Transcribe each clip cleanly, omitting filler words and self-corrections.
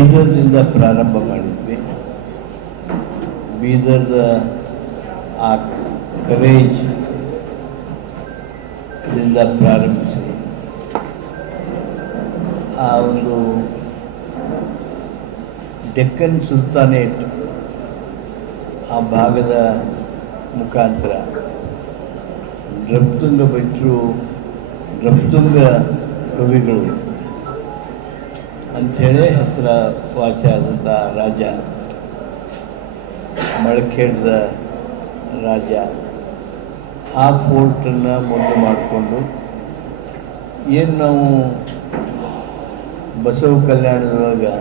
ಬೀದರ್ನಿಂದ ಪ್ರಾರಂಭ ಮಾಡಿದ್ವಿ. ಬೀದರ್ದ ಆ ಕರೇಜ್ ದಿಂದ ಪ್ರಾರಂಭಿಸಿ ಆ ಒಂದು ಡೆಕ್ಕನ್ ಸುಲ್ತಾನೇಟ್ ಆ ಭಾಗದ ಮುಖಾಂತರ ನೃಪತುಂಗ ಭಟ್ರು, ನೃಪತುಂಗ ಕವಿಗಳು ಅಂಥೇಳಿ ಹೆಸರುವಾಸಿಯಾದಂಥ ರಾಜ, ಮಳಖೇಡದ ರಾಜ, ಆ ಫೋರ್ಟನ್ನು ಮೊದಲು ಮಾಡಿಕೊಂಡು ಏನು ನಾವು ಬಸವ ಕಲ್ಯಾಣದೊಳಗೆ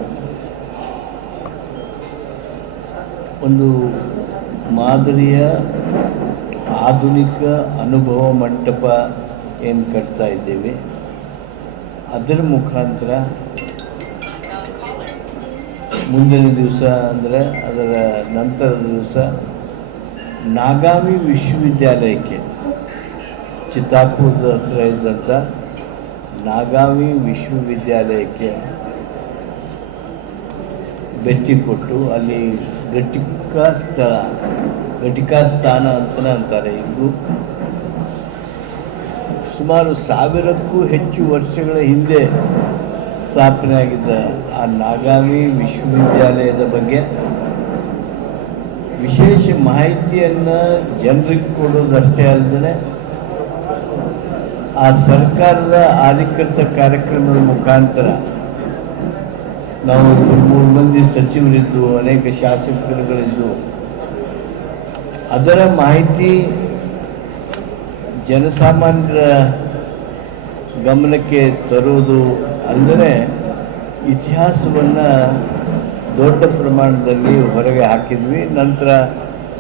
ಒಂದು ಮಾದರಿಯ ಆಧುನಿಕ ಅನುಭವ ಮಂಟಪ ಏನು ಕಟ್ತಾ ಇದ್ದೇವೆ, ಅದರ ಮುಖಾಂತರ ಮುಂದಿನ ದಿವಸ ಅಂದರೆ ಅದರ ನಂತರದ ದಿವಸ ನಾಗಾವಿ ವಿಶ್ವವಿದ್ಯಾಲಯಕ್ಕೆ, ಚಿತ್ತಾಪುರದ ಹತ್ರ ಇದ್ದಂಥ ನಾಗಾವಿ ವಿಶ್ವವಿದ್ಯಾಲಯಕ್ಕೆ ಭೇಟಿ ಕೊಟ್ಟು ಅಲ್ಲಿ ಘಟಿಕಾ ಸ್ಥಾನ ಅಂತಲೇ ಅಂತಾರೆ. ಇದು ಸುಮಾರು 1000ಕ್ಕೂ ಹೆಚ್ಚು ವರ್ಷಗಳ ಹಿಂದೆ ಸ್ಥಾಪನೆ ಆಗಿದ್ದ ಆ ನಾಗಾವಿ ವಿಶ್ವವಿದ್ಯಾಲಯದ ಬಗ್ಗೆ ವಿಶೇಷ ಮಾಹಿತಿಯನ್ನು ಜನರಿಗೆ ಕೊಡೋದಷ್ಟೇ ಅಲ್ಲದೆ ಆ ಸರ್ಕಾರದ ಅಧಿಕೃತ ಕಾರ್ಯಕ್ರಮದ ಮುಖಾಂತರ ನಾವು 3 ಮಂದಿ ಸಚಿವರಿದ್ದು, ಅನೇಕ ಶಾಸಕರುಗಳಿದ್ದು, ಅದರ ಮಾಹಿತಿ ಜನಸಾಮಾನ್ಯರ ಗಮನಕ್ಕೆ ತರುವುದು ಅಲ್ಲದೆ ಇತಿಹಾಸವನ್ನು ದೊಡ್ಡ ಪ್ರಮಾಣದಲ್ಲಿ ಹೊರಗೆ ಹಾಕಿದ್ವಿ. ನಂತರ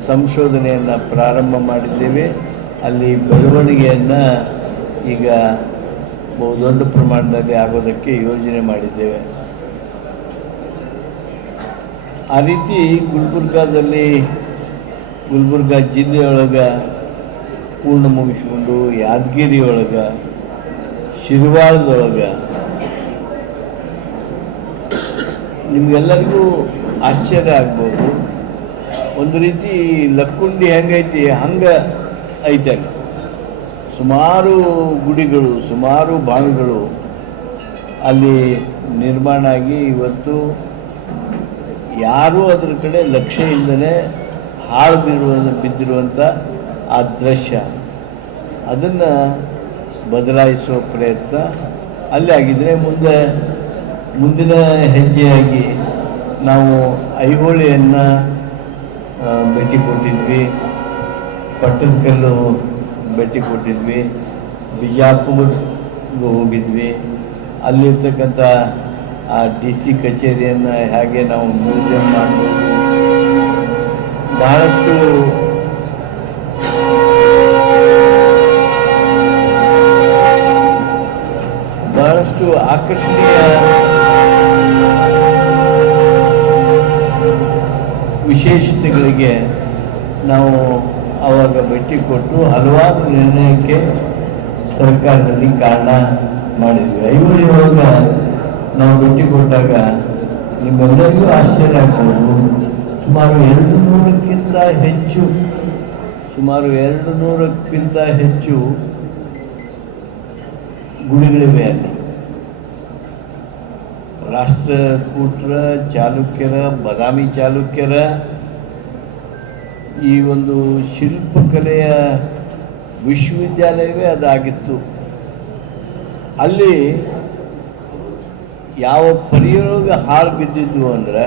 ಸಂಶೋಧನೆಯನ್ನು ಪ್ರಾರಂಭ ಮಾಡಿದ್ದೇವೆ. ಅಲ್ಲಿ ಬೆಳವಣಿಗೆಯನ್ನು ಈಗ ಬಹುದೊಡ್ಡ ಪ್ರಮಾಣದಲ್ಲಿ ಆಗೋದಕ್ಕೆ ಯೋಜನೆ ಮಾಡಿದ್ದೇವೆ. ಆ ರೀತಿ ಗುಲ್ಬರ್ಗ ಜಿಲ್ಲೆಯೊಳಗೆ ಪೂರ್ಣ ಮುಗಿಸ್ಕೊಂಡು ಯಾದಗಿರಿಯೊಳಗೆ, ಶಿರ್ವಾಳದೊಳಗೆ ನಿಮಗೆಲ್ಲರಿಗೂ ಆಶ್ಚರ್ಯ ಆಗ್ಬೋದು. ಒಂದು ರೀತಿ ಲಕ್ಕುಂಡಿ ಹೆಂಗೈತಿ ಹಂಗೆ ಐತೆ. ಸುಮಾರು ಗುಡಿಗಳು, ಸುಮಾರು ಬಾವಿಗಳು ಅಲ್ಲಿ ನಿರ್ಮಾಣ ಆಗಿ ಇವತ್ತು ಯಾರೂ ಅದರ ಕಡೆ ಲಕ್ಷ್ಯ ಇಲ್ಲದೇ ಹಾಳು ಬಿದ್ದಿರುವಂಥ ಆ ದೃಶ್ಯ, ಅದನ್ನು ಬದಲಾಯಿಸುವ ಪ್ರಯತ್ನ ಅಲ್ಲಿ ಆಗಿದ್ರೆ ಮುಂದಿನ ಹೆಜ್ಜೆಯಾಗಿ ನಾವು ಐಹೊಳೆಯನ್ನು ಭೇಟಿ ಕೊಟ್ಟಿದ್ವಿ, ಪಟ್ಟದಕಲ್ಲು ಭೇಟಿ ಕೊಟ್ಟಿದ್ವಿ, ಬಿಜಾಪುರ್ಗೆ ಹೋಗಿದ್ವಿ. ಅಲ್ಲಿರ್ತಕ್ಕಂಥ ಆ DC ಕಚೇರಿಯನ್ನು ಹೇಗೆ ನಾವು ಮ್ಯೂಸಿಯಂ ಮಾಡ್ಬೋದು, ಬಹಳಷ್ಟು ಆಕರ್ಷಣೀಯ ವಿಶೇಷತೆಗಳಿಗೆ ನಾವು ಆವಾಗ ಭೇಟಿ ಕೊಟ್ಟು ಹಲವಾರು ನಿರ್ಣಯಕ್ಕೆ ಸರ್ಕಾರದಲ್ಲಿ ಕಾರಣ ಮಾಡಿದ್ವಿ. ಐಹೊಳೆ ಒಳಗೆ ನಾವು ಭೇಟಿ ಕೊಟ್ಟಾಗ ನಿಮ್ಮೆಲ್ಲರಿಗೂ ಆಶ್ಚರ್ಯ ಆಗ್ಬೋದು, ಸುಮಾರು 200ಕ್ಕಿಂತ ಹೆಚ್ಚು ಗುಡಿಗಳಿವೆ ಅಲ್ಲಿ. ರಾಷ್ಟ್ರಕೂಟರ, ಚಾಲುಕ್ಯರ, ಬಾದಾಮಿ ಚಾಲುಕ್ಯರ ಈ ಒಂದು ಶಿಲ್ಪಕಲೆಯ ವಿಶ್ವವಿದ್ಯಾಲಯವೇ ಅದಾಗಿತ್ತು. ಅಲ್ಲಿ ಯಾವ ಪರಿಯೊಳಗೆ ಹಾಳು ಬಿದ್ದಿದ್ದು ಅಂದ್ರೆ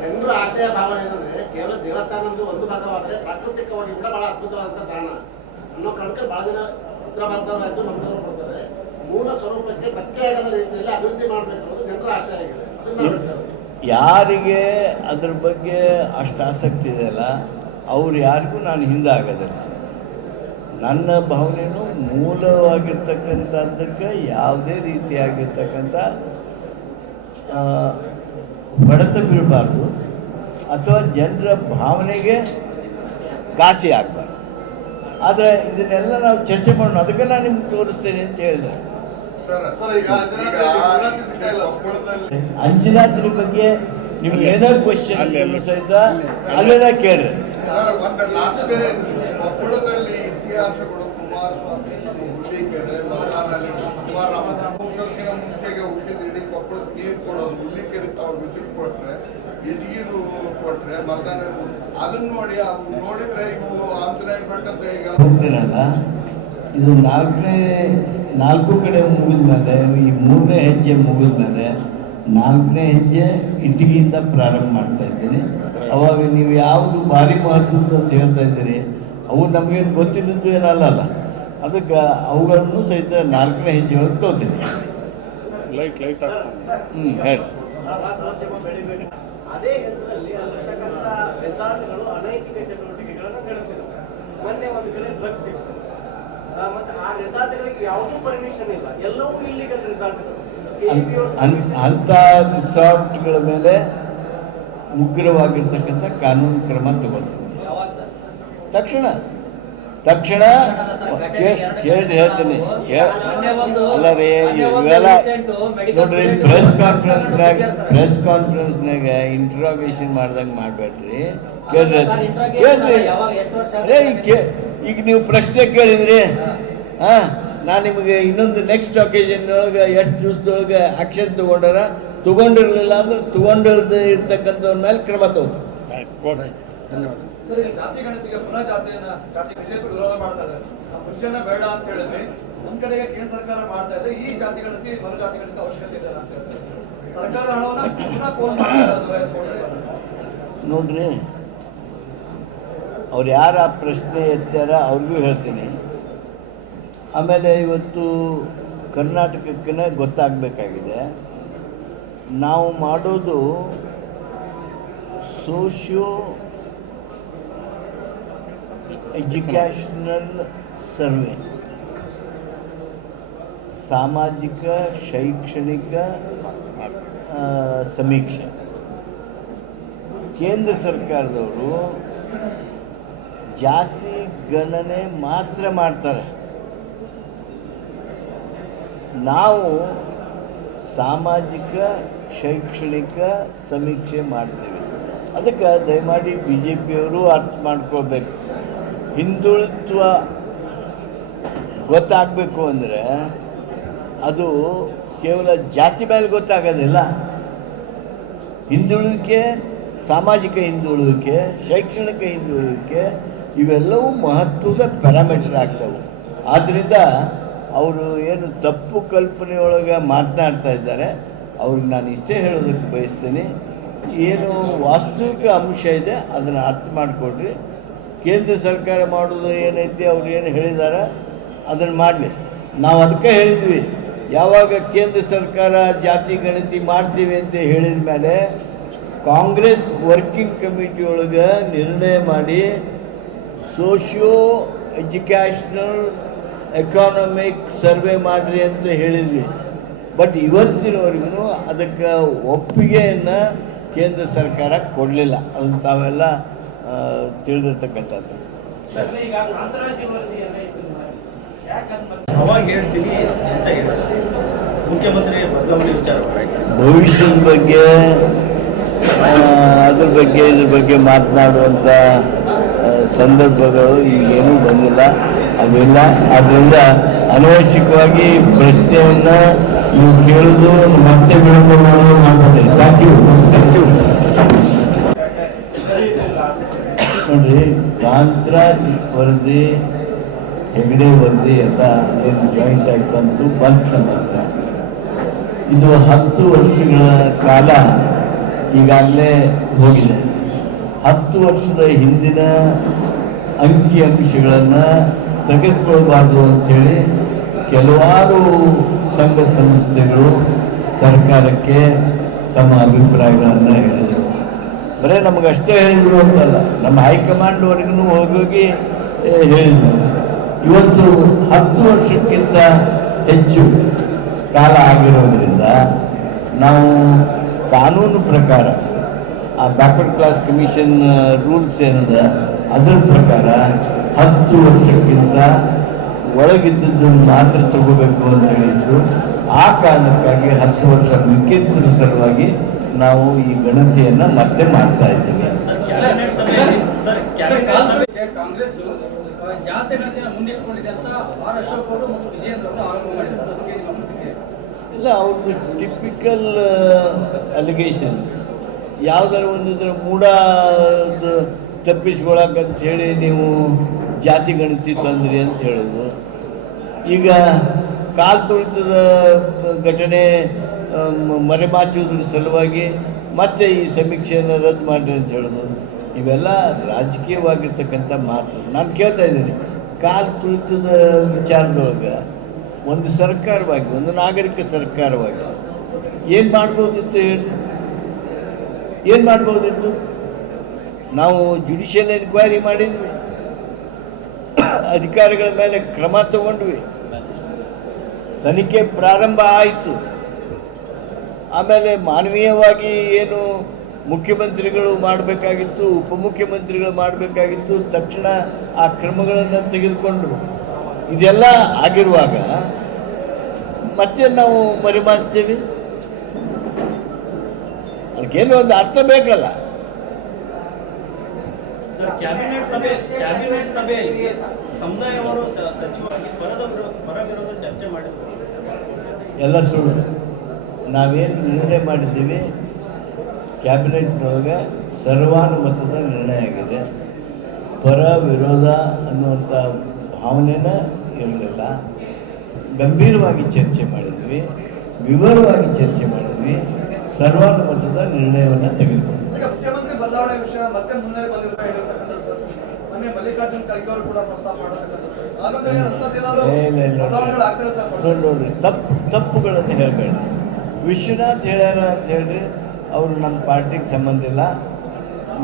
ಜನರ ಆಶಯ ಭಾವನೆ ಏನಂದ್ರೆ ಕೇವಲ ದೇವಸ್ಥಾನದ ಒಂದು ಭಾಗವಾದರೆ ಪ್ರಾಕೃತಿಕವಾಗಿ ಕೂಡ ಬಹಳ ಅದ್ಭುತವಾದಂಥ ತಾಣ ಅನ್ನೋ ಕಾರಣಕ್ಕೆ ಬಹಳ ಜನ ಉತ್ತರ ಭಾರತದವರಾಯ್ತು ನಮ್ಮದವರು ಕೊಡ್ತಾರೆ. ಮೂಲ ಸ್ವರೂಪಕ್ಕೆ ಧಕ್ಕೆಯಾಗದ ರೀತಿಯಲ್ಲಿ ಅಭಿವೃದ್ಧಿ ಮಾಡಬೇಕು ಅನ್ನೋದು ಜನರ ಆಶಯ ಆಗಿದೆ. ಯಾರಿಗೆ ಅದ್ರ ಬಗ್ಗೆ ಅಷ್ಟು ಆಸಕ್ತಿ ಇದೆಯಲ್ಲ ಅವ್ರು ಯಾರಿಗೂ ನಾನು ಹಿಂದೆ ಆಗೋದಿಲ್ಲ. ನನ್ನ ಭಾವನೆಯೂ ಮೂಲವಾಗಿರ್ತಕ್ಕಂಥದ್ದಕ್ಕೆ ಯಾವುದೇ ರೀತಿಯಾಗಿರ್ತಕ್ಕಂಥ ಹೊಡೆತ ಬೀಳಬಾರ್ದು ಅಥವಾ ಜನರ ಭಾವನೆಗೆ ಘಾಸಿ ಆಗಬಾರ್ದು. ಆದರೆ ಇದನ್ನೆಲ್ಲ ನಾವು ಚರ್ಚೆ ಮಾಡೋಣ, ಅದಕ್ಕೆ ನಾನು ನಿಮ್ಗೆ ತೋರಿಸ್ತೇನೆ ಅಂತ ಹೇಳಿದೆ. ಅಂಜನಾದ್ರಿ ಬಗ್ಗೆ ನೀವು ಏನೋ ಕ್ವಶನ್ ಸಹಿತ ಅಲ್ಲೆಲ್ಲ ಕೇಳ್ರಿ. ಕೊಪ್ಪಳದಲ್ಲಿ ಇತಿಹಾಸಗಳು ಕುಮಾರಸ್ವಾಮಿ ಹುಲ್ಲಿಕೆರೆ ಮಲನಾದಲ್ಲಿ ಕುಮಾರರಾಮ ಮುಂಚೆಗೆ ಹುಟ್ಟಿದ ಇಡೀ ಕೊಪ್ಪಳದ ನೀರು ಕೊಡೋದು ಹುಲ್ಲಿಕೆರೆ ತಾವು ವಿದ್ಯುತ್ ಕೊಟ್ರೆ ಇಟಗಿದು ಕೊಟ್ರೆ ಮರದಾನ ಅದನ್ನ ನೋಡಿ ನೋಡಿದ್ರೆ ಇವು ಆಂಜನೇಯ ಬೆಟ್ಟದ ಈಗ ಹೋಗ್ತೀನಲ್ಲ, ಇದು ನಾಲ್ಕು ಕಡೆ ಮುಗಿದ್ಮೇಲೆ ಈ 3ನೇ ಹೆಜ್ಜೆ ಮುಗಿದ್ಮೇಲೆ 4ನೇ ಹೆಜ್ಜೆ ಇಟಗಿಯಿಂದ ಪ್ರಾರಂಭ ಮಾಡ್ತಾ ಇದ್ದೀನಿ. ಅವಾಗ ನೀವು ಯಾವುದು ಭಾರಿ ಮಹತ್ವದ್ದು ಅಂತ ಹೇಳ್ತಾ ಇದ್ದೀರಿ, ಅವು ನಮಗೇನು ಗೊತ್ತಿದ್ದದ್ದು ಏನಲ್ಲ, ಅದಕ್ಕೆ ಅವುಗಳನ್ನು ಸಹಿತ 4ನೇ ಹೆಜ್ಜೆ ಒಳಗೆ ತೋತೀನಿ. ಹೇಳಿ. ಅದೇ ಹೆಸರಲ್ಲಿ ಅಲ್ಲಿರ್ತಕ್ಕಂಥ ರೆಸಾರ್ಟ್ಗಳು ಅನೈತಿಕ ಚಟುವಟಿಕೆಗಳನ್ನು ನಡೆಸ್ತಿದ್ರು. ಮೊನ್ನೆ ಒಂದು ಕಡೆ ಡ್ರಗ್ಸ್ ಇತ್ತು, ಮತ್ತೆ ಆ ರೆಸಾರ್ಟ್ಗಳಿಗೆ ಯಾವುದೂ ಪರ್ಮಿಷನ್ ಇಲ್ಲ, ಎಲ್ಲವೂ ಇಲ್ಲಿಗಲ್ ರೆಸಾರ್ಟ್ಗಳು. ಅಂಥ ರಿಸಾರ್ಟ್ಗಳ ಮೇಲೆ ಉಗ್ರವಾಗಿರ್ತಕ್ಕಂಥ ಕಾನೂನು ಕ್ರಮ ತಗೊಳ್ತೀವಿ ತಕ್ಷಣ ಹೇಳ್ತೀನಿ. ಅಲ್ಲ ರೀ, ಇವೆಲ್ಲ ನೋಡ್ರಿ, ಪ್ರೆಸ್ ಕಾನ್ಫರೆನ್ಸ್ನಾಗ ಇಂಟ್ರಾಗೇಷನ್ ಮಾಡ್ದಂಗೆ ಮಾಡಬೇಡ್ರಿ. ಕೇಳ್ರಿ. ಈಗ ನೀವು ಪ್ರಶ್ನೆ ಕೇಳಿದ್ರಿ, ನಾನು ನಿಮಗೆ ಇನ್ನೊಂದು ನೆಕ್ಸ್ಟ್ ಒಕೇಜನ್ ಒಳಗೆ ಎಷ್ಟು ದಿವಸದೊಳಗೆ ಆಕ್ಷನ್ ತೊಗೊಂಡಿರಲಿಲ್ಲ ಅಂದ್ರೆ ತೊಗೊಂಡಿರದೆ ಇರ್ತಕ್ಕಂಥವ್ರ ಮೇಲೆ ಕ್ರಮ ತಗೋತೀವಿ. ಧನ್ಯವಾದ. ಸರ್, ಈಗ ಜಾತಿ ಗಣತಿಗೆ ಪುನಃ ಜಾತಿ ವಿಶೇಷ ವಿರೋಧ ಮಾಡ್ತಾ ಇದ್ದಾರೆ. ಕ್ರಿಶ್ಚಿಯನ್ ಬೇಡ ಅಂತ ಹೇಳಿದ್ರೆ ಒಂದ್ ಕಡೆಗೆ ಕೇಂದ್ರ ಸರ್ಕಾರ ಮಾಡ್ತಾ ಇದೆ, ಈ ಜಾತಿ ಗಣತಿ ಮರು ಜಾತಿ ಗಣತಿ ಅವಶ್ಯಕತೆ ಇದೆ ಅಂತ ಹೇಳ್ತಾರೆ. ಸರ್ಕಾರದ ಹಣವನ್ನ ಪುನಃ ಪೋಲ್ ನೋಡ್ರಿ, ಅವ್ರು ಯಾರ ಪ್ರಶ್ನೆ ಎತ್ತಾರ ಅವ್ರಿಗೂ ಹೇಳ್ತೀನಿ. ಆಮೇಲೆ ಇವತ್ತು ಕರ್ನಾಟಕಕ್ಕೆ ಗೊತ್ತಾಗಬೇಕಾಗಿದೆ, ನಾವು ಮಾಡೋದು ಸೋಷಿಯೋ ಎಜುಕೇಷನಲ್ ಸರ್ವೆ, ಸಾಮಾಜಿಕ ಶೈಕ್ಷಣಿಕ ಸಮೀಕ್ಷೆ. ಕೇಂದ್ರ ಸರ್ಕಾರದವರು ಜಾತಿ ಗಣನೆ ಮಾತ್ರ ಮಾಡ್ತಾರೆ, ನಾವು ಸಾಮಾಜಿಕ ಶೈಕ್ಷಣಿಕ ಸಮೀಕ್ಷೆ ಮಾಡ್ತೀವಿ. ಅದಕ್ಕೆ ದಯಮಾಡಿ BJPಯವರು ಅರ್ಥ ಮಾಡ್ಕೋಬೇಕು. ಹಿಂದುಳಿತ್ವ ಗೊತ್ತಾಗಬೇಕು ಅಂದರೆ ಅದು ಕೇವಲ ಜಾತಿ ಮೇಲೆ ಗೊತ್ತಾಗೋದಿಲ್ಲ. ಹಿಂದುಳಿಕೆ, ಸಾಮಾಜಿಕ ಹಿಂದುಳಿಕೆ, ಶೈಕ್ಷಣಿಕ ಹಿಂದುಳಿಕೆ ಇವೆಲ್ಲವೂ ಮಹತ್ವದ ಪ್ಯಾರಾಮೀಟರ್ ಆಗ್ತವೆ. ಆದ್ದರಿಂದ ಅವರು ಏನು ತಪ್ಪು ಕಲ್ಪನೆಯೊಳಗೆ ಮಾತನಾಡ್ತಾ ಇದ್ದಾರೆ, ಅವ್ರಿಗೆ ನಾನು ಇಷ್ಟೇ ಹೇಳೋದಕ್ಕೆ ಬಯಸ್ತೀನಿ, ಏನು ವಾಸ್ತವಿಕ ಅಂಶ ಇದೆ ಅದನ್ನು ಅರ್ಥ ಮಾಡಿಕೊಡ್ರಿ. ಕೇಂದ್ರ ಸರ್ಕಾರ ಮಾಡೋದು ಏನೈತಿ, ಅವ್ರು ಏನು ಹೇಳಿದ್ದಾರೆ ಅದನ್ನು ಮಾಡಲಿ. ನಾವು ಅದಕ್ಕೆ ಹೇಳಿದ್ವಿ, ಯಾವಾಗ ಕೇಂದ್ರ ಸರ್ಕಾರ ಜಾತಿ ಗಣತಿ ಮಾಡ್ತೀವಿ ಅಂತ ಹೇಳಿದ ಮೇಲೆ ಕಾಂಗ್ರೆಸ್ ವರ್ಕಿಂಗ್ ಕಮಿಟಿ ಒಳಗೆ ನಿರ್ಣಯ ಮಾಡಿ ಸೋಷಿಯೋ ಎಜುಕೇಷ್ನಲ್ ಎಕಾನಮಿಕ್ ಸರ್ವೆ ಮಾಡಿರಿ ಅಂತ ಹೇಳಿದ್ವಿ. ಬಟ್ ಇವತ್ತಿನವರೆಗೂ ಅದಕ್ಕೆ ಒಪ್ಪಿಗೆಯನ್ನು ಕೇಂದ್ರ ಸರ್ಕಾರ ಕೊಡಲಿಲ್ಲ. ಅದನ್ನು ತಾವೆಲ್ಲ ತಿಳಿದಿರ್ತಕ್ಕಂಥದ್ದು. ಅವಾಗ ಹೇಳ್ತೀನಿ ಅಂತ ಹೇಳಿದ್ದಾರೆ ಮುಖ್ಯಮಂತ್ರಿ ಬದಲಾವಣೆ ವಿಚಾರವಾಗಿ, ಭವಿಷ್ಯದ ಬಗ್ಗೆ ಇದ್ರ ಬಗ್ಗೆ ಮಾತನಾಡುವಂಥ ಸಂದರ್ಭಗಳು ಈಗೇನೂ ಬಂದಿಲ್ಲ, ಅವೆಲ್ಲ. ಆದ್ದರಿಂದ ಅನವಶ್ಯಕವಾಗಿ ಪ್ರಶ್ನೆಯನ್ನು ನೀವು ಕೇಳೋದು ಮತ್ತೆ ವಿಳಂಬ ಮಾಡೋದು ಮಾಡ್ಬೋದು. Thank you. ನೋಡ್ರಿ, ಕಾಂತರಾಜ್ ವರದಿ, ಹೆಗಡೆ ವರದಿ ಎಲ್ಲ ಏನು ಜಾಯಿಂಟ್ ಆಗಿ ಬಂತು ಮಾತ್ರ. ಇದು 10 ವರ್ಷಗಳ ಕಾಲ ಈಗಾಗಲೇ ಹೋಗಿದೆ. 10 ವರ್ಷದ ಹಿಂದಿನ ಅಂಕಿಅಂಶಗಳನ್ನು ತೆಗೆದುಕೊಳ್ಬಾರ್ದು ಅಂಥೇಳಿ ಕೆಲವಾರು ಸಂಘ ಸಂಸ್ಥೆಗಳು ಸರ್ಕಾರಕ್ಕೆ ತಮ್ಮ ಅಭಿಪ್ರಾಯಗಳನ್ನು ಹೇಳಿದರು. ಬರೀ ನಮಗಷ್ಟೇ ಹೇಳಿದರು ಅಂತಲ್ಲ, ನಮ್ಮ ಹೈಕಮಾಂಡ್ವರೆಗೂ ಹೋಗಿ ಹೇಳಿದರು. ಇವತ್ತು 10 ವರ್ಷಕ್ಕಿಂತ ಹೆಚ್ಚು ಕಾಲ ಆಗಿರೋದ್ರಿಂದ ನಾವು ಕಾನೂನು ಪ್ರಕಾರ ಆ ಬ್ಯಾಕ್ವರ್ಡ್ ಕ್ಲಾಸ್ ಕಮಿಷನ್ ರೂಲ್ಸ್ ಏನಿದೆ ಅದರ ಪ್ರಕಾರ 10 ವರ್ಷಕ್ಕಿಂತ ಒಳಗಿದ್ದದ್ದನ್ನು ಮಾತ್ರ ತಗೋಬೇಕು ಅಂತ ಹೇಳಿದ್ರು. ಆ ಕಾರಣಕ್ಕಾಗಿ 10 ವರ್ಷ ಮಿಕ್ಕಿದ್ರ ಸಲುವಾಗಿ ನಾವು ಈ ಗಣತಿಯನ್ನು ಮತ್ತೆ ಮಾಡ್ತಾ ಇದ್ದೀವಿ. ಕಾಂಗ್ರೆಸ್ ಜಾತಿ ಗಣತಿಯನ್ನು ಮುಂದಿಟ್ಟುಕೊಂಡಿದೆ ಅಂತ ಆರ್ ಅಶೋಕ್ ಅವರು ಮತ್ತು ವಿಜಯೇಂದ್ರ ಅವರು ಆರೋಪ ಮಾಡಿದ್ದಾರೆ. ಅದಕ್ಕೆ ನಿಮ್ಮ ಪ್ರತಿಕ್ರಿಯೆ? ಇಲ್ಲ, ಅವ್ರದ್ದು ಟಿಪಿಕಲ್ ಅಲಿಗೇಷನ್ಸ್. ಯಾವುದರ ಒಂದಿದ್ರೆ ಮೂಢ ತಪ್ಪಿಸ್ಕೊಳಕಂತ ಹೇಳಿ ನೀವು ಜಾತಿ ಗಣತಿ ತಂದ್ರಿ ಅಂತ ಹೇಳೋದು. ಈಗ ಕಾಲು ತುಳಿತದ ಘಟನೆ ಮರೆಮಾಚುವುದ್ರ ಸಲುವಾಗಿ ಮತ್ತೆ ಈ ಸಮೀಕ್ಷೆಯನ್ನು ರದ್ದು ಮಾಡಿರಿ ಅಂತ ಹೇಳೋದು. ಇವೆಲ್ಲ ರಾಜಕೀಯವಾಗಿರ್ತಕ್ಕಂಥ ಮಾತು. ನಾನು ಕೇಳ್ತಾ ಇದ್ದೀನಿ, ಕಾಲು ತುಳಿತದ ವಿಚಾರದೊಳಗೆ ಒಂದು ಸರ್ಕಾರವಾಗಿ, ಒಂದು ನಾಗರಿಕ ಸರ್ಕಾರವಾಗಿ ಏನು ಮಾಡ್ಬೋದಿತ್ತು ಹೇಳಿ? ಏನು ಮಾಡ್ಬೋದಿತ್ತು? ನಾವು ಜುಡಿಷಿಯಲ್ ಎನ್ಕ್ವೈರಿ ಮಾಡಿದ್ವಿ, ಅಧಿಕಾರಿಗಳ ಮೇಲೆ ಕ್ರಮ ತಗೊಂಡ್ವಿ, ತನಿಖೆ ಪ್ರಾರಂಭ ಆಯಿತು. ಆಮೇಲೆ ಮಾನವೀಯವಾಗಿ ಏನು ಮುಖ್ಯಮಂತ್ರಿಗಳು ಮಾಡಬೇಕಾಗಿತ್ತು, ಉಪಮುಖ್ಯಮಂತ್ರಿಗಳು ಮಾಡಬೇಕಾಗಿತ್ತು, ತಕ್ಷಣ ಆ ಕ್ರಮಗಳನ್ನು ತೆಗೆದುಕೊಂಡರು. ಇದೆಲ್ಲ ಆಗಿರುವಾಗ ಮತ್ತೆ ನಾವು ಮರೆಮಾಚ್ತೇವೆ? ಅದಕ್ಕೇನು ಒಂದು ಅರ್ಥ ಬೇಕಲ್ಲ. ಕ್ಯಾಬಿನೆಟ್ ಸಭೆಯಲ್ಲಿ ಸಮುದಾಯವರು ಸಚಿವರಾಗಿ ಪರ ವಿರೋಧ ಚರ್ಚೆ ಮಾಡಿದ್ರು. ಎಲ್ಲ ಸುಳ್ಳು. ನಾವೇನು ನಿರ್ಣಯ ಮಾಡಿದ್ದೀವಿ, ಕ್ಯಾಬಿನೆಟ್ನೊಳಗೆ ಸರ್ವಾನುಮತದ ನಿರ್ಣಯ ಆಗಿದೆ. ಪರ ವಿರೋಧ ಅನ್ನುವಂಥ ಭಾವನೆನ ಇರಲಿಲ್ಲ. ಗಂಭೀರವಾಗಿ ಚರ್ಚೆ ಮಾಡಿದ್ವಿ, ವಿವರವಾಗಿ ಚರ್ಚೆ ಮಾಡಿದ್ವಿ, ಸರ್ವಾನುಮತದ ನಿರ್ಣಯವನ್ನು ತೆಗೆದುಕೊಂಡ್ವಿ. ಮುಖ್ಯಮಂತ್ರಿ ಬದಲಾವಣೆ ವಿಷಯ ಮತ್ತೆ ಮುನ್ನೆಲೆ ಬಂದಿರತಕ್ಕಂಥದ್ದು ಸರ್. ಮೊನ್ನೆ ಮಲ್ಲಿಕಾರ್ಜುನ್ ಖರ್ಗೆ ಅವರು ಕೂಡ ಪ್ರಸ್ತಾಪ ಮಾಡತಕ್ಕಂಥದ್ದು ಸರ್. ಹಾಗಾದ್ರೆ ಬದಲಾವಣೆಗಳು ಆಗ್ತದೆ ಸರ್. ನೋಡ್ರಿ, ತಪ್ಪುಗಳನ್ನು ಹೇಳಬೇಡಿ. ವಿಶ್ವನಾಥ್ ಹೇಳ್ಯಾರ ಅಂತ ಹೇಳ್ರಿ, ಅವರು ನಮ್ಮ ಪಾರ್ಟಿಗೆ ಸಂಬಂಧ ಇಲ್ಲ.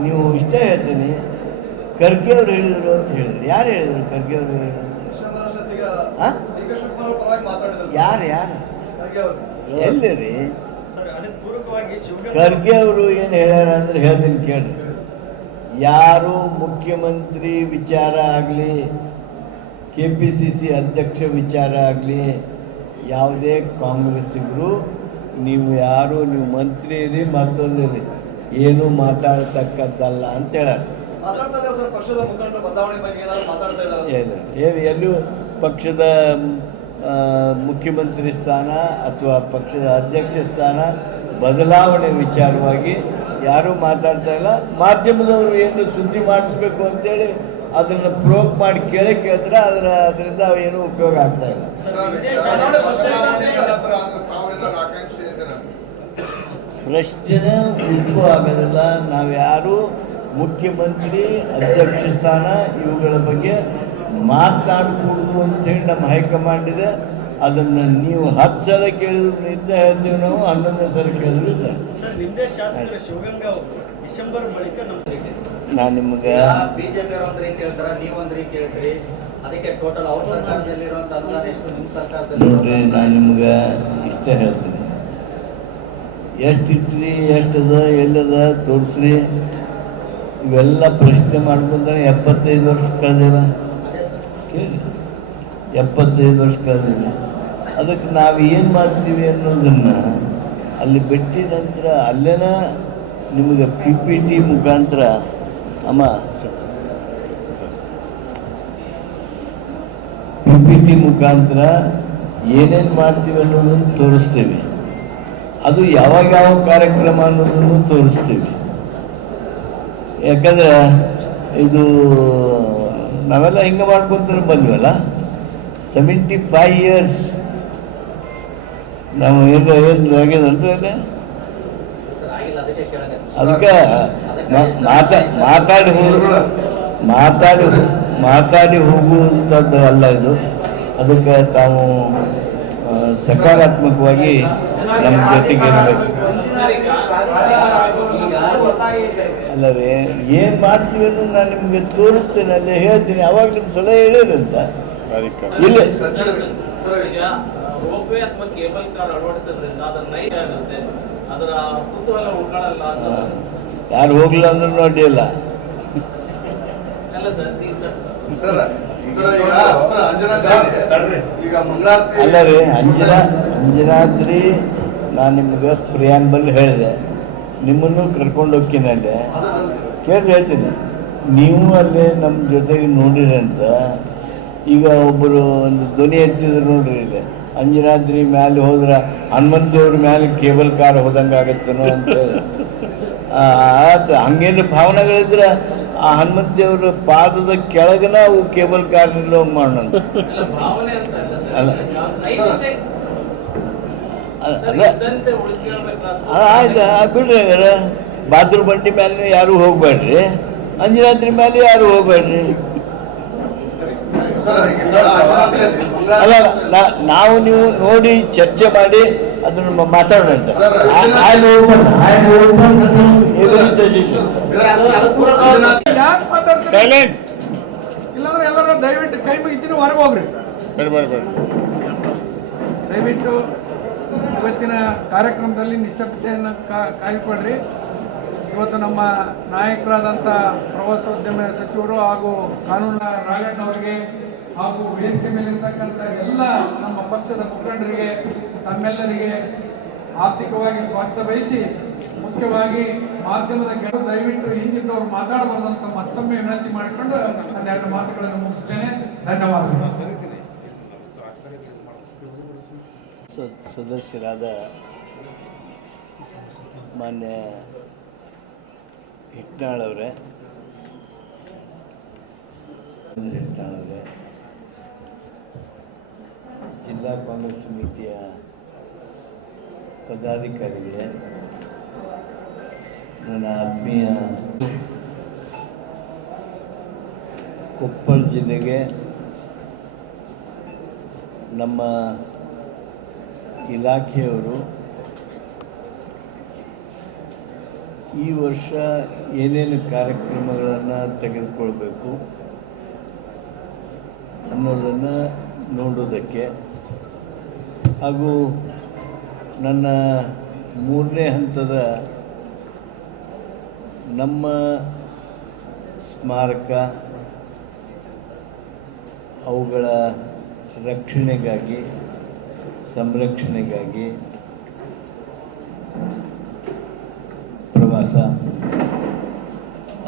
ನೀವು ಇಷ್ಟೇ ಹೇಳ್ತೀನಿ, ಖರ್ಗೆ ಅವರು ಹೇಳಿದರು ಅಂತ ಹೇಳಿದ್ರು. ಯಾರು ಹೇಳಿದರು ಖರ್ಗೆ ಅವರು ಹೇಳಿದರು? ಯಾರು ಎಲ್ಲಿ ರೀ? ಖರ್ಗೆ ಅವರು ಏನು ಹೇಳ್ಯಾರ ಅಂದ್ರೆ ಹೇಳ್ತೀನಿ ಕೇಳಿ. ಯಾರು ಮುಖ್ಯಮಂತ್ರಿ ವಿಚಾರ ಆಗಲಿ, KPCC ಅಧ್ಯಕ್ಷ ವಿಚಾರ ಆಗಲಿ, ಯಾವುದೇ ಕಾಂಗ್ರೆಸ್ಸಿಗರು ನೀವು ಯಾರು, ನೀವು ಮಂತ್ರಿ ಇರಿ ಮತ್ತೊಂದು ಇರಿ, ಏನೂ ಮಾತಾಡ್ತಕ್ಕದ್ದಲ್ಲ ಅಂತ ಹೇಳ್ಯಾರ. ಎಲ್ಲೂ ಪಕ್ಷದ ಮುಖ್ಯಮಂತ್ರಿ ಸ್ಥಾನ ಅಥವಾ ಪಕ್ಷದ ಅಧ್ಯಕ್ಷ ಸ್ಥಾನ ಬದಲಾವಣೆ ವಿಚಾರವಾಗಿ ಯಾರೂ ಮಾತಾಡ್ತಾ ಇಲ್ಲ. ಮಾಧ್ಯಮದವರು ಏನು ಸುದ್ದಿ ಮಾಡಿಸ್ಬೇಕು ಅಂತೇಳಿ ಅದನ್ನು ಪ್ರೋಕ್ ಮಾಡಿ ಕೇಳ್ತಾರೆ, ಅದರಿಂದ ಏನೂ ಉಪಯೋಗ ಆಗ್ತಾ ಇಲ್ಲ. ಪ್ರಶ್ನೆ ಉದ್ಭವ ಆಗೋದಿಲ್ಲ. ನಾವ್ಯಾರು ಮುಖ್ಯಮಂತ್ರಿ, ಅಧ್ಯಕ್ಷ ಸ್ಥಾನ ಇವುಗಳ ಬಗ್ಗೆ ಮಾತನಾಡಕೂಡದು ಅಂತೇಳಿ ನಮ್ಮ ಹೈಕಮಾಂಡ್ ಇದೆ. ಅದನ್ನು ನೀವು 10 ಸಲ ಕೇಳಿದ್ರು ಇದ್ದ ಹೇಳ್ತೀವಿ, ನಾವು 11ನೇ ಸಲ ಕೇಳಿದ್ರು ಇದೆ. ನಾನು ನಿಮ್ಗೆ ಬಿಜೆಪಿ ಒಂದ್ ರೀತಿ ಹೇಳ್ತಾರೆ, ನೀವು ಒಂದ್ ರೀತಿ ಹೇಳ್ತೀರಿ. ಅದಕ್ಕೆ ಟೋಟಲ್ ಅವ್ರ ಸರ್ಕಾರದಲ್ಲಿರುವಂತ ಅನುದಾನ ಎಷ್ಟು, ನಿಮ್ಮ ಸರ್ಕಾರದಲ್ಲಿ? ನೋಡ್ರಿ, ನಾನು ನಿಮ್ಗೆ ಇಷ್ಟೇ ಹೇಳ್ತೀನಿ, ಎಷ್ಟಿಟ್ರಿ, ಎಷ್ಟದ, ಎಲ್ಲದ ತೋರಿಸ್ರಿ. ಇವೆಲ್ಲ ಪ್ರಶ್ನೆ ಮಾಡ್ಕೊಂಡ್ರೆ 75 ವರ್ಷ ಕಳೆದಿಲ್ಲ ಕೇಳಿ, 75 ವರ್ಷ ಕಳೆದಿಲ್ಲ. ಅದಕ್ಕೆ ನಾವು ಏನು ಮಾಡ್ತೀವಿ ಅನ್ನೋದನ್ನು ಅಲ್ಲಿ ಬಿಟ್ಟು ನಂತರ ಅಲ್ಲೇನ ನಿಮಗೆ PPT ಮುಖಾಂತರ PPT ಮುಖಾಂತರ ಏನೇನು ಮಾಡ್ತೀವಿ ಅನ್ನೋದನ್ನು ತೋರಿಸ್ತೀವಿ. ಅದು ಯಾವ ಕಾರ್ಯಕ್ರಮ ಅನ್ನೋದನ್ನು ತೋರಿಸ್ತೀವಿ. ಯಾಕಂದ್ರೆ ಇದು ನಾವೆಲ್ಲ ಹಿಂಗೆ ಮಾಡ್ಕೊಂತ ಬಂದ್ವಲ್ಲ. 75 ಇಯರ್ಸ್ ನಾವು ಏನು ಆಗ್ಯದಲ್ರಿ ಅಲ್ಲಿ. ಅದಕ್ಕೆ ಮಾತಾಡಿ ಹೋಗುವಂಥದ್ದು ಅಲ್ಲ ಇದು. ಅದಕ್ಕೆ ತಾವು ಸಕಾರಾತ್ಮಕವಾಗಿ ನಮ್ಮ ಜೊತೆಗೆ ಇರಬೇಕು. ಅಲ್ಲವೇ ಏನು ಮಾಡ್ತೀವಿ ಅನ್ನೋದು ನಾನು ನಿಮಗೆ ತೋರಿಸ್ತೇನೆ, ಅಲ್ಲೇ ಹೇಳ್ತೀನಿ. ಅವಾಗ ನಿಮ್ಮ ಸಲಹೆ ಹೇಳಿರಂತ ಇಲ್ಲ. ರೋಪ್ವೇ ಅಥವಾ ಕೇಬಲ್ ಕಾರ್ ಅಳವಡಿಸೋದ್ರಿಂದ ಅದರ ನೈಜ ಆಗುತ್ತೆ, ಅದರ ಕುತೂಹಲ ಉಳ್ಕೊಳ್ಳಲ್ಲ. ಯಾರು ಹೋಗ್ಲಿಲ್ಲ ಅಂದ್ರೆ ಅಡ್ಡಿಲ್ಲ. ಸರ್, ಸರ್ ಈಗ ಸರ್ ಈಗ ಮಂಗಳಾರತಿ ಅಲ್ಲ ರೀ, ಅಂಜನಾದ್ರಿ ನಾನು ನಿಮ್ಗೆ ಪ್ರಿಯಾಂಬಲ್ ಹೇಳಿದೆ, ನಿಮ್ಮನ್ನು ಕರ್ಕೊಂಡು ಹೋಗ್ತೀನಲ್ಲೇ ಕೇಳಿ ಹೇಳ್ತೀನಿ. ನೀವು ಅಲ್ಲೇ ನಮ್ಮ ಜೊತೆಗೆ ನೋಡಿರಿ ಅಂತ. ಈಗ ಒಬ್ಬರು ಒಂದು ಧ್ವನಿ ಎತ್ತಿದ್ರು ನೋಡ್ರಿ, ಇಲ್ಲಿ ಅಂಜನಾದ್ರಿ ಮ್ಯಾಲೆ ಹೋದ್ರೆ ಹನುಮಂತ ದೇವ್ರ ಮ್ಯಾಲೆ ಕೇಬಲ್ ಕಾರ್ ಹೋದಂಗೆ ಆಗತ್ತನೋ ಅಂತೇಳಿ. ಅದು ಹಂಗೇನು ಭಾವನೆಗಳಿದ್ರೆ ಆ ಹನುಮಂತ ದೇವ್ರ ಪಾದದ ಕೆಳಗನ ಅವು ಕೇಬಲ್ ಕಾರ್ ನಿಲ್ಲೋ ಮಾಡೋಣ. ಭಾವನೆ ಅಂತ ಅಲ್ಲ ಅಲ್ಲ ಇದ್ದಂತೆ ಉಳಿಸ್ಕೊಳ್ಬೇಕಾದ್ರೆ ಆಯ್ತು ಬಿಡ್ರಿ. ಹಂಗಾರೆ ಬಾತ್ರೂಮ್ ಬಂಡಿ ಮೇಲೆ ಯಾರು ಹೋಗ್ಬೇಡ್ರಿ, ಅಂಜನಾದ್ರಿ ಮೇಲೆ ಯಾರು ಹೋಗ್ಬೇಡ್ರಿ. ಅಲ್ಲ ನಾವು ನೀವು ನೋಡಿ ಚರ್ಚೆ ಮಾಡಿ ಅದನ್ನು ಮಾತಾಡೋಣ ಅಂತ. ಸೈಲೆನ್ಸ್. ಇಲ್ಲಾಂದ್ರೆ ಎಲ್ಲರೂ ದಯವಿಟ್ಟು ಕೈ ಮುಗಿತೀನಿ ಹೊರಗೆ ಹೋಗ್ರಿ. ದಯವಿಟ್ಟು ಇವತ್ತಿನ ಕಾರ್ಯಕ್ರಮದಲ್ಲಿ ನಿಶ್ಶಬ್ದತೆಯನ್ನು ಕಾಯ್ಕೊಳ್ರಿ. ಇವತ್ತು ನಮ್ಮ ನಾಯಕರಾದಂಥ ಪ್ರವಾಸೋದ್ಯಮ ಸಚಿವರು ಹಾಗೂ ಕಾನೂನು ರಾಘಣ್ಣ ಅವರಿಗೆ ಹಾಗೂ ವೇದಿಕೆ ಮೇಲಿರ್ತಕ್ಕಂಥ ಎಲ್ಲ ನಮ್ಮ ಪಕ್ಷದ ಮುಖಂಡರಿಗೆ, ತಮ್ಮೆಲ್ಲರಿಗೆ ಆರ್ಥಿಕವಾಗಿ ಸ್ವಾಗತ ಬಯಸಿ, ಮುಖ್ಯವಾಗಿ ಮಾಧ್ಯಮದ ಗೆಳೆಯರು ದಯವಿಟ್ಟು ಹಿಂದಿದ್ದವರು ಮಾತಾಡಬಾರ್ದಂತ ಮತ್ತೊಮ್ಮೆ ವಿನಂತಿ ಮಾಡಿಕೊಂಡು ನನ್ನ 2 ಮಾತುಗಳನ್ನು ಮುಗಿಸ್ತೇನೆ. ಧನ್ಯವಾದಗಳು. ಸದಸ್ಯರಾದ ಮಾನ್ಯ ಹಿಟ್ನಾಳವರೇ, ಜಿಲ್ಲಾ ಕಾಂಗ್ರೆಸ್ ಸಮಿತಿಯ ಪದಾಧಿಕಾರಿಗಳೇ, ನನ್ನ ಆತ್ಮೀಯ ಕೊಪ್ಪಳ ಜಿಲ್ಲೆಗೆ ನಮ್ಮ ಇಲಾಖೆಯವರು ಈ ವರ್ಷ ಏನೇನು ಕಾರ್ಯಕ್ರಮಗಳನ್ನು ತೆಗೆದುಕೊಳ್ಬೇಕು ಅನ್ನೋದನ್ನು ನೋಡೋದಕ್ಕೆ, ಹಾಗೂ ನನ್ನ 3ನೇ ಹಂತದ ನಮ್ಮ ಸ್ಮಾರಕ ಅವುಗಳ ರಕ್ಷಣೆಗಾಗಿ, ಸಂರಕ್ಷಣೆಗಾಗಿ ಪ್ರವಾಸ,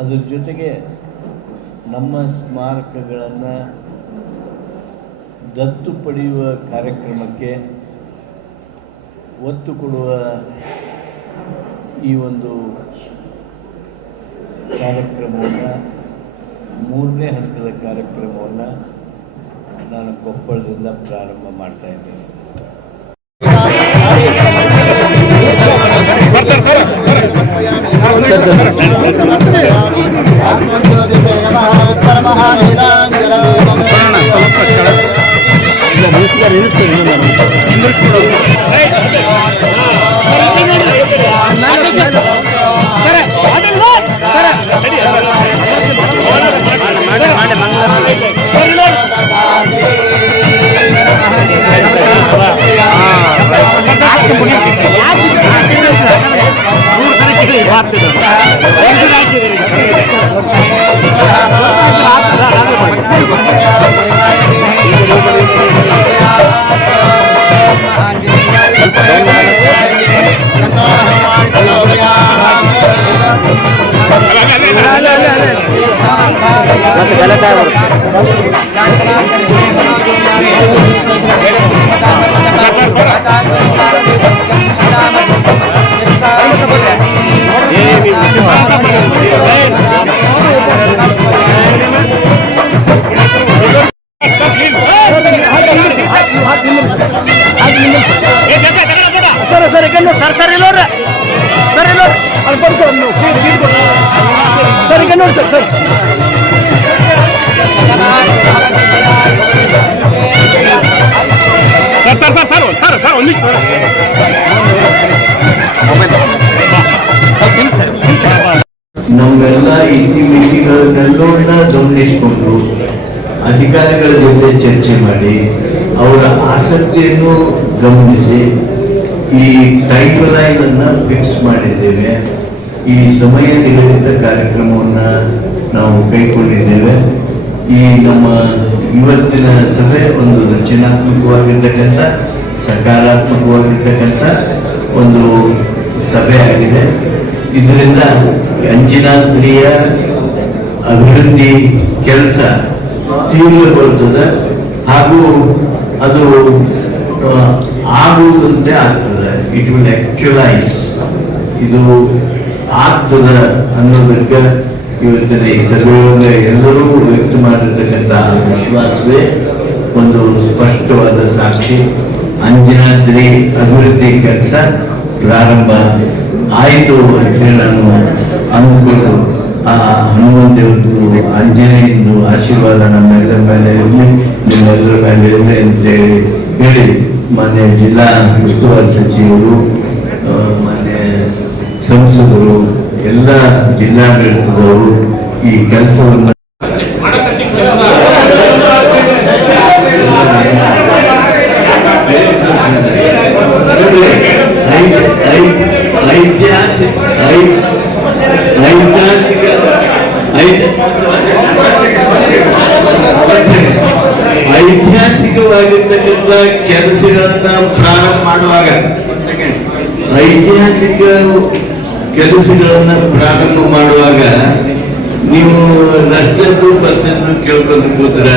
ಅದರ ಜೊತೆಗೆ ನಮ್ಮ ಸ್ಮಾರಕಗಳನ್ನು ದತ್ತು ಪಡೆಯುವ ಕಾರ್ಯಕ್ರಮಕ್ಕೆ ಒತ್ತು ಕೊಡುವ ಈ ಒಂದು ಕಾರ್ಯಕ್ರಮವನ್ನು, 3ನೇ ಹಂತದ ಕಾರ್ಯಕ್ರಮವನ್ನು ನಾನು ಕೊಪ್ಪಳದಿಂದ ಪ್ರಾರಂಭ ಮಾಡ್ತಾ ಇದ್ದೀನಿ. ನಮ್ಮೆಲ್ಲ ಇತಿಮಿತಿಗಳನ್ನೆಲ್ಲೋಣ ಗಮನಿಸಿಕೊಂಡು ಅಧಿಕಾರಿಗಳ ಜೊತೆ ಚರ್ಚೆ ಮಾಡಿ ಅವರ ಆಸಕ್ತಿಯನ್ನು ಗಮನಿಸಿ ಈ ಟೈಮ್ ಲೈನ್ ಅನ್ನು ಫಿಕ್ಸ್ ಮಾಡಿದ್ದೇವೆ. ಈ ಸಮಯ ನಿಗದಿತ ಕಾರ್ಯಕ್ರಮವನ್ನು ನಾವು ಕೈಗೊಂಡಿದ್ದೇವೆ. ಈ ನಮ್ಮ ಇವತ್ತಿನ ಸಭೆ ಒಂದು ರಚನಾತ್ಮಕವಾಗಿರ್ತಕ್ಕಂಥ ಸಕಾರಾತ್ಮಕವಾಗಿರ್ತಕ್ಕಂಥ ಒಂದು ಸಭೆ ಆಗಿದೆ. ಇದರಿಂದ ಅಂಜನಾದ್ರಿಯ ಅಭಿವೃದ್ಧಿ ಕೆಲಸ ತೀವ್ರಗೊಳ್ತದೆ ಹಾಗೂ ಅದು ಆಗುವುದಂತೆ ಆಗ್ತದೆ. ಇಟ್ ವಿಲ್ ಆಕ್ಚುಲೈಸ್, ಇದು ಆಗ್ತದೆ ಅನ್ನೋದಕ್ಕೆ ಇವತ್ತಿನ ಈ ಸಭೆಯೊಳಗೆ ಎಲ್ಲರೂ ವ್ಯಕ್ತ ಮಾಡಿರ್ತಕ್ಕಂಥ ವಿಶ್ವಾಸವೇ ಒಂದು ಸ್ಪಷ್ಟವಾದ ಸಾಕ್ಷಿ. ಅಂಜನಾದ್ರಿ ಅಭಿವೃದ್ಧಿ ಕೆಲಸ ಪ್ರಾರಂಭ ಆಯಿತು ಅಂತ ಹೇಳಿ ನಾನು ಅಂದ್ಕೊಂಡು ಆ ಹನುಮಂತ ದೇವ್ರದ್ದು ಆಂಜನೇಯಂದು ಆಶೀರ್ವಾದ ನಮ್ಮೆಲ್ಲರ ಮೇಲೆ ಇರಲಿ, ನಿಮ್ಮೆಲ್ಲರ ಮೇಲೆ ಇರಲಿ ಅಂತೇಳಿ ಹೇಳಿ ಮಾನ್ಯ ಜಿಲ್ಲಾ ಉಸ್ತುವಾರಿ ಸಚಿವರು, ಮಾನ್ಯ ಸಂಸದರು, ಎಲ್ಲ ಜಿಲ್ಲಾಡಳಿತದವರು ಈ ಕೆಲಸವನ್ನು ಐತಿಹಾಸಿಕವಾಗಿರ್ತಕ್ಕಂಥ ಕೆಲಸಗಳನ್ನ ಪ್ರಾರಂಭ ಮಾಡುವಾಗ ಐತಿಹಾಸಿಕ ಕೆಲಸಗಳನ್ನ ಪ್ರಾರಂಭ ಮಾಡುವಾಗ ನೀವು ರಸ್ತೆದ್ದು ಬಸ್ಸನ್ನು ಕೇಳ್ಕೊಂಡು ಕೂತರ